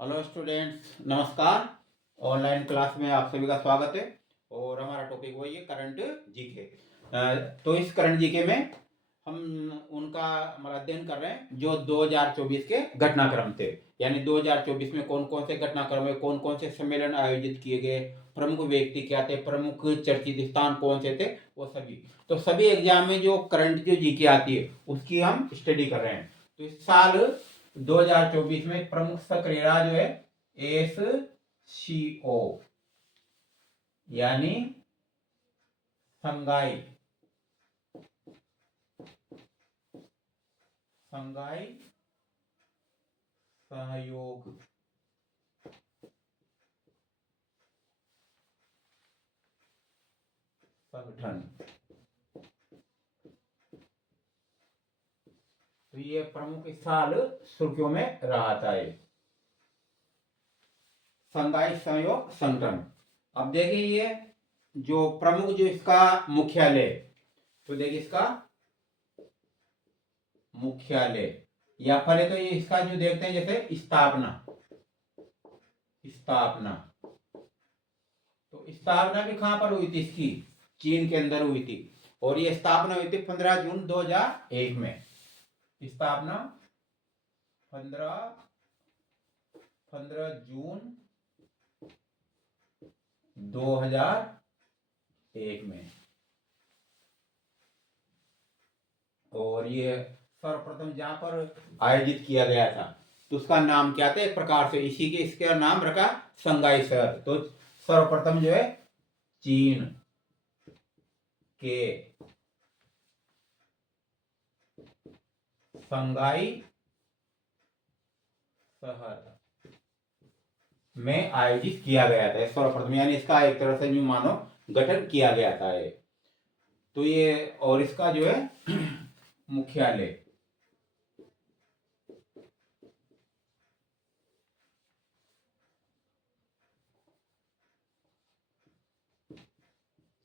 Hello students, नमस्कार। Online class में आप सभी का स्वागत है। और हमारा टॉपिक वही है करंट जीके। तो इस करंट जीके में हम उनका हमारा अध्ययन कर रहे हैं जो 2024 के घटनाक्रम थे। यानी 2024 में कौन कौन से घटनाक्रम है, कौन कौन से सम्मेलन आयोजित किए गए, प्रमुख व्यक्ति क्या थे, प्रमुख चर्चित स्थान कौन से थे, वो सभी। तो सभी एग्जाम में जो करंट जो जीके आती है उसकी हम स्टडी कर रहे हैं। तो इस साल 2024 में प्रमुख सक्रियता जो है एससीओ यानी संघाई सहयोग संगठन। तो ये प्रमुख इस साल सुर्खियों में रहा था ये संघाई सहयोग संगठन। अब देखिए ये जो प्रमुख जो इसका मुख्यालय, तो देखिए इसका मुख्यालय या पहले तो ये इसका जो देखते हैं जैसे स्थापना तो स्थापना भी कहां पर हुई थी इसकी, चीन के अंदर हुई थी। और ये स्थापना हुई थी 15 जून 2001 में। स्थापना 15 जून 2001 में। और ये सर्वप्रथम जहां पर आयोजित किया गया था तो उसका नाम क्या था, एक प्रकार से इसी के इसका नाम रखा संघाई शहर। तो सर्वप्रथम जो है चीन के संघाई शहर में आयोजित किया गया था सर्वप्रथम, यानी इसका एक तरह से न्यू मानो गठन किया गया था ये। तो ये और इसका जो है मुख्यालय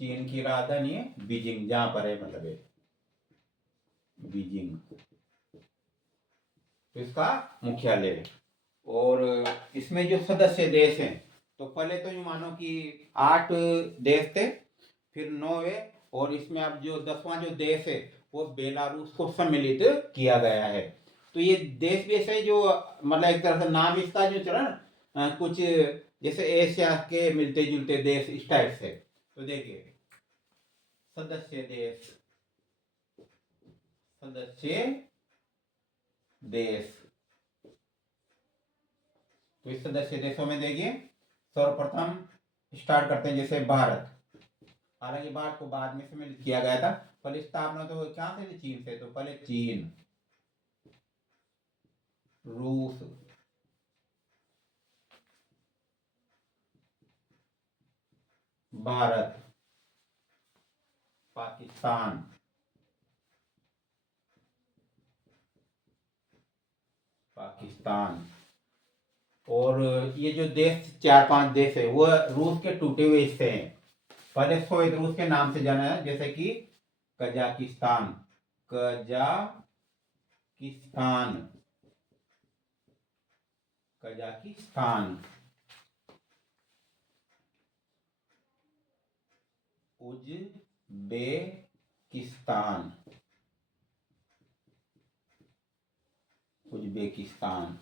चीन की राजधानी है बीजिंग, जहां पर है मतलब है बीजिंग, तो इसका मुख्यालय है। और इसमें जो सदस्य देश हैं तो पहले तो यूं मानो कि 8 देश थे, फिर 9 है, और इसमें अब जो 10वां जो देश है वो बेलारूस को सम्मिलित किया गया है। तो ये देश भी ऐसे जो मतलब एक तरह से नाम इसका जो चला ना कुछ जैसे एशिया के मिलते जुलते देश इस टाइप से। तो देखिए सदस्य देश। तो इस सदस्य देशों में देखिए सर्वप्रथम स्टार्ट करते हैं जैसे भारत। हालांकि भारत को बाद में सम्मिलित किया गया था, पहले स्थापना तो कहां से थी, चीन से। तो पहले चीन, रूस, भारत, पाकिस्तान, और ये जो देश 4-5 देश है वो रूस के टूटे हुए हिस्से हैं। पहले सोवियत रूस के नाम से जाना है, जैसे कि Kazakhstan, Kazakhstan, Uzbekistan,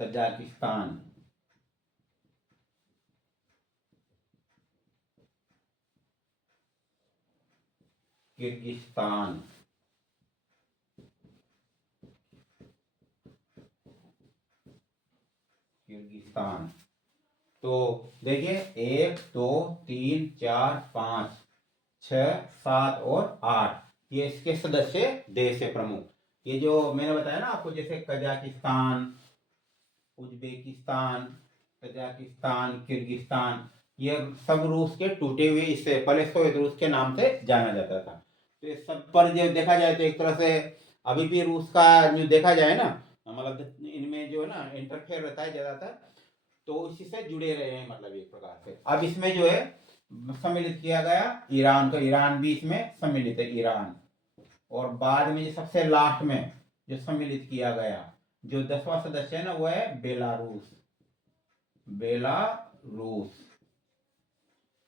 Tajikistan, Kyrgyzstan, तो देखिए 1 2 3 4 5 6 7 और 8 ये इसके सदस्य देश है प्रमुख। ये जो मैंने बताया ना आपको, जैसे कजाकिस्तान, उज्बेकिस्तान, तजाकिस्तान, किर्गिस्तान, ये सब रूस के टूटे हुए, इससे पहले सोवियत रूस के नाम से जाना जाता था। तो ये सब पर जो देखा जाए तो एक तरह से अभी भी रूस का जो देखा जाए ना, मतलब इनमें जो है ना इंटरफेयर रहता है ज्यादातर, तो इसी से जुड़े रहे हैं मतलब एक प्रकार से। अब इसमें जो है सम्मिलित किया गया ईरान को, ईरान भी इसमें सम्मिलित है, ईरान। और बाद में जो सबसे लास्ट में जो सम्मिलित किया गया जो 10वां सदस्य है ना वो है बेलारूस। बेलारूस,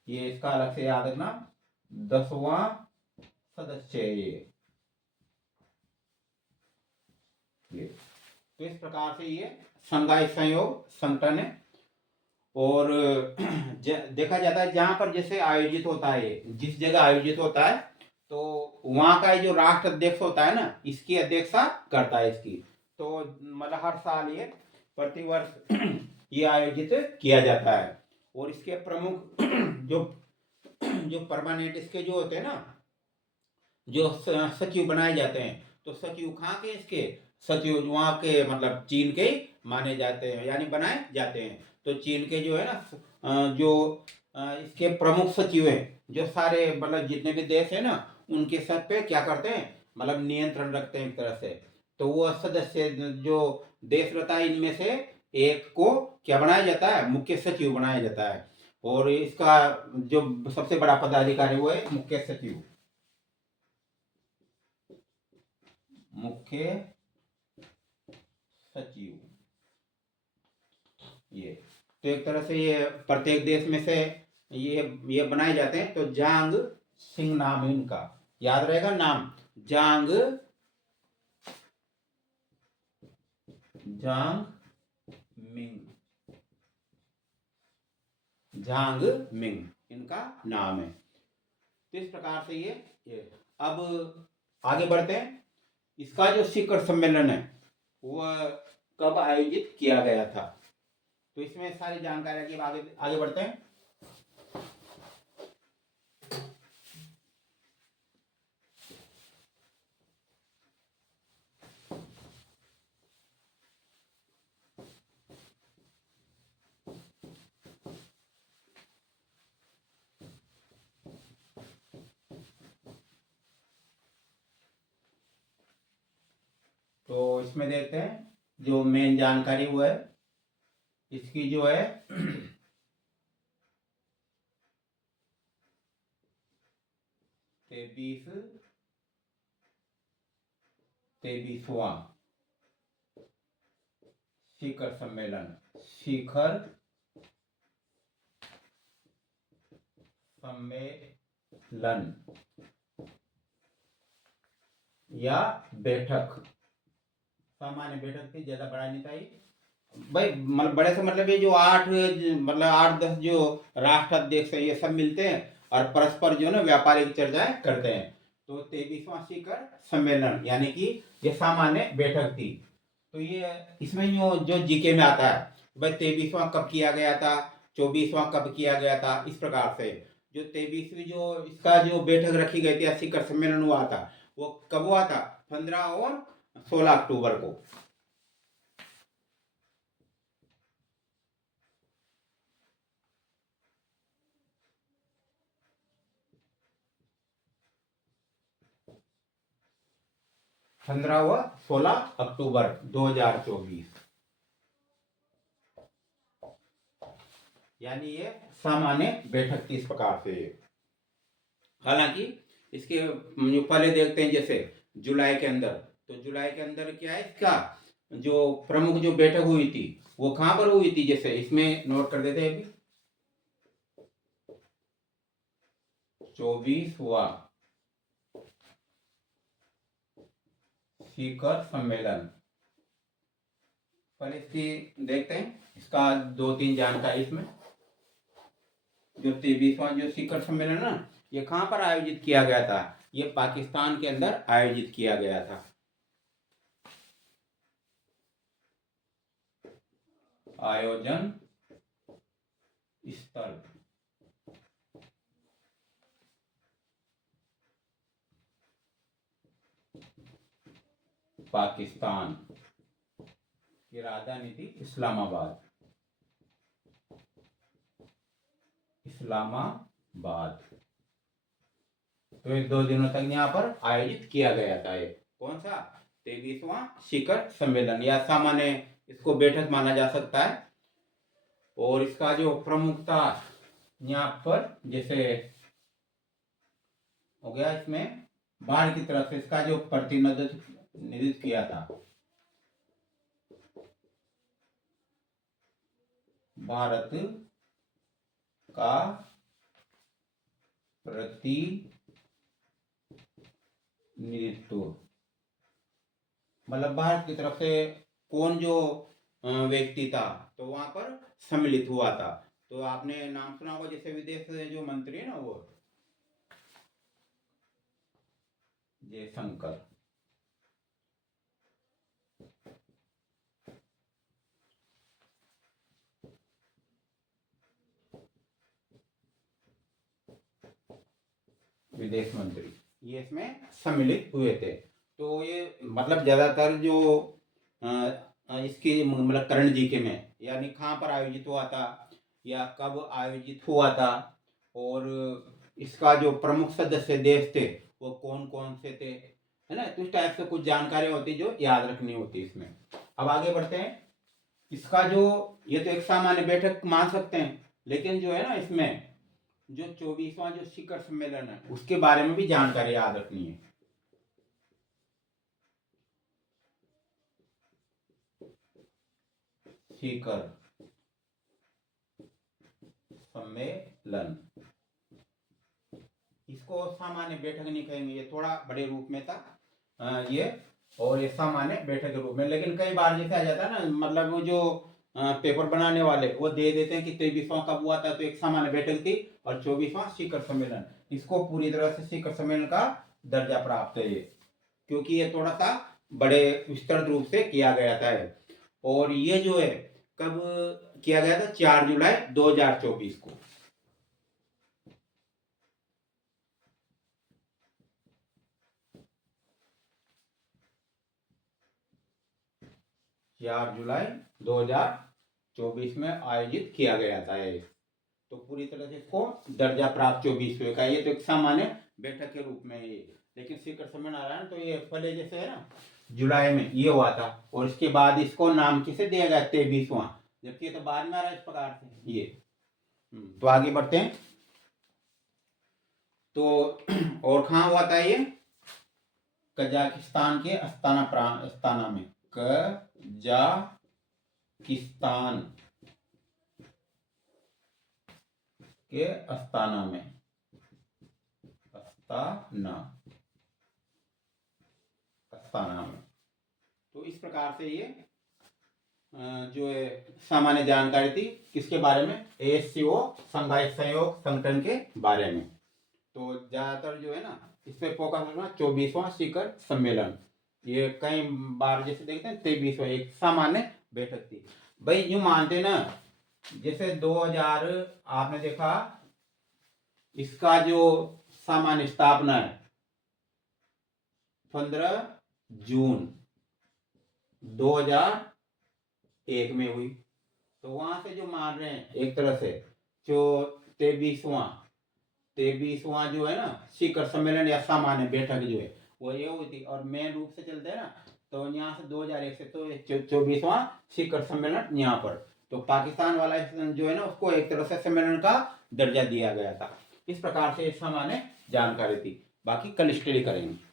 ये इसका अलग से याद रखना, 10वां सदस्य है ये। तो इस प्रकार से ये संघाई सहयोग संगठन है। और देखा जाता है जहां पर जैसे आयोजित होता है, जिस जगह आयोजित होता है तो वहां का जो राष्ट्र अध्यक्ष होता है ना, इसकी अध्यक्षता करता है इसकी। तो मतलब हर साल ये प्रतिवर्ष ये आयोजित किया जाता है। और इसके प्रमुख जो जो परमानेंट इसके जो होते हैं ना, जो सचिव बनाए जाते हैं, तो सचिव कहाँ के इसके सचिव वहाँ के मतलब चीन के माने जाते हैं, यानी बनाए जाते हैं। तो चीन के जो है ना जो इसके प्रमुख सचिव हैं, जो सारे मतलब जितने भी देश है ना, उनके सब पे क्या करते हैं, मतलब नियंत्रण रखते हैं एक तरह से। तो वो सदस्य जो देश रहता है, इनमें से एक को क्या बनाया जाता है, मुख्य सचिव बनाया जाता है। और इसका जो सबसे बड़ा पदाधिकारी वो है मुख्य सचिव, मुख्य सचिव ये। तो एक तरह से ये प्रत्येक देश में से ये बनाए जाते हैं। तो जांग सिंह नाम है इनका, याद रहेगा नाम, जांग जांग मिंग, जांग मिंग इनका नाम है। तो इस प्रकार से ये अब आगे बढ़ते हैं। इसका जो शिखर सम्मेलन है वह कब आयोजित किया गया था, तो इसमें सारी जानकारी की आगे आगे बढ़ते हैं। तो इसमें देखते हैं जो मेन जानकारी वो है इसकी जो है 23वां शिखर सम्मेलन, शिखर सम्मेलन या बैठक, सामान्य बैठक थी, ज्यादा बड़ा नहीं था ये भाई। मतलब बड़े से मतलब ये जो 8-10 जो राष्ट्र अध्यक्ष है ये सब मिलते हैं और परस्पर जो है ना व्यापारिक चर्चाएं करते हैं। तो 23वां शिखर सम्मेलन यानी कि ये सामान्य बैठक थी। तो ये इसमें जो जीके में आता है भाई 23वां कब किया गया था, 24वां कब किया गया था, इस प्रकार से। जो 23वीं जो इसका जो बैठक रखी गई थी, शिखर सम्मेलन हुआ था, वो कब हुआ था, 15 और 16 अक्टूबर को। 15 व 16 अक्टूबर 2024, यानी ये सामान्य बैठक थी इस प्रकार से। हालांकि इसके जो पहले देखते हैं जैसे जुलाई के अंदर, तो जुलाई के अंदर क्या है इसका जो प्रमुख जो बैठक हुई थी वो कहां पर हुई थी, जैसे इसमें नोट कर देते हैं अभी। 24वां शिखर सम्मेलन, पहले इसकी देखते हैं, इसका 2-3 जानकारी इसमें। जो 23वां जो शिखर सम्मेलन ना, ये कहां पर आयोजित किया गया था, ये पाकिस्तान के अंदर आयोजित किया गया था। आयोजन स्थल पाकिस्तान की राजधानी थी इस्लामाबाद, इस्लामाबाद। तो ये 2 दिनों तक यहाँ पर आयोजित किया गया था। ये कौन सा 23वां शिखर सम्मेलन या सामान्य इसको बैठक माना जा सकता है। और इसका जो प्रमुखता यहाँ पर जैसे हो गया, इसमें बाहर की तरफ से इसका जो प्रतिनिधित्व किया था भारत का प्रतिनिधित्व, मतलब भारत की तरफ से कौन जो व्यक्ति था तो वहां पर सम्मिलित हुआ था। तो आपने नाम सुना होगा, जैसे विदेश से जो मंत्री है ना, वो जयशंकर। विदेश मंत्री ये इसमें सम्मिलित हुए थे। तो ये मतलब ज्यादातर जो इसकी मतलब करण जीके में, यानी कहाँ पर आयोजित हुआ था या कब आयोजित हुआ था, और इसका जो प्रमुख सदस्य देश थे वो कौन कौन से थे, है ना। तो इस टाइप से कुछ जानकारी होती जो याद रखनी होती इसमें। अब आगे बढ़ते हैं। इसका जो ये तो एक सामान्य बैठक मान सकते हैं, लेकिन जो है ना इसमें जो 24वां जो शिखर सम्मेलन है उसके बारे में भी जानकारी याद रखनी है। शिखर सम्मेलन, इसको सामान्य बैठक नहीं कहेंगे, ये थोड़ा बड़े रूप में था ये, और ये सामान्य बैठक के रूप में। लेकिन कई बार जैसे आ जाता है ना, मतलब वो जो पेपर बनाने वाले वो दे देते हैं कि 23वां कब हुआ था, तो एक सामान्य बैठक थी, और 24वां शिखर सम्मेलन, इसको पूरी तरह से शिखर सम्मेलन का दर्जा प्राप्त है ये, क्योंकि ये थोड़ा सा बड़े विस्तृत रूप से किया गया था। और ये जो है कब किया गया था, 4 जुलाई 2024 को। 4 जुलाई 2024 में आयोजित किया गया था ये। तो पूरी तरह से इसको दर्जा प्राप्त 24वें का, ये तो एक सामान्य बैठक के रूप में ये, लेकिन शिखर सम्मेलन आ रहा है तो ये पहले जैसे है ना जुलाई में ये हुआ था, और इसके बाद इसको नाम किसे दिया गया 23वां, जबकि ये तो बाद में आ रहा है इस प्रकार से ये। तो आगे बढ़ते हैं। तो और कहाँ हुआ था ये, कजाकिस्तान के अस्ताना में, कजाकिस्तान के अस्ताना में, अस्ताना में। तो इस प्रकार से ये जो है सामान्य जानकारी थी किसके बारे में, ASCO संघाई सहयोग संगठन के बारे में। तो ज्यादातर जो है ना इसमें फोकस रखना 24वां शिखर सम्मेलन, ये कई बार जैसे देखते हैं 23वां एक सामान्य बैठक थी। भाई यूं मानते ना, जैसे 2000 आपने देखा इसका जो सामान्य स्थापना है 15 जून 2001 में हुई, तो वहां से जो मान रहे हैं एक तरह से जो 23वां जो है ना शिखर सम्मेलन या सामान्य बैठक जो है वो ये हुई थी, और मेन रूप से चलते हैं ना तो यहाँ से 2001 से तो 24वां शिखर सम्मेलन यहाँ पर, तो पाकिस्तान वाला जो है ना उसको एक तरह से सम्मेलन का दर्जा दिया गया था। इस प्रकार से सामान्य जानकारी थी, बाकी कल स्टडी करेंगे।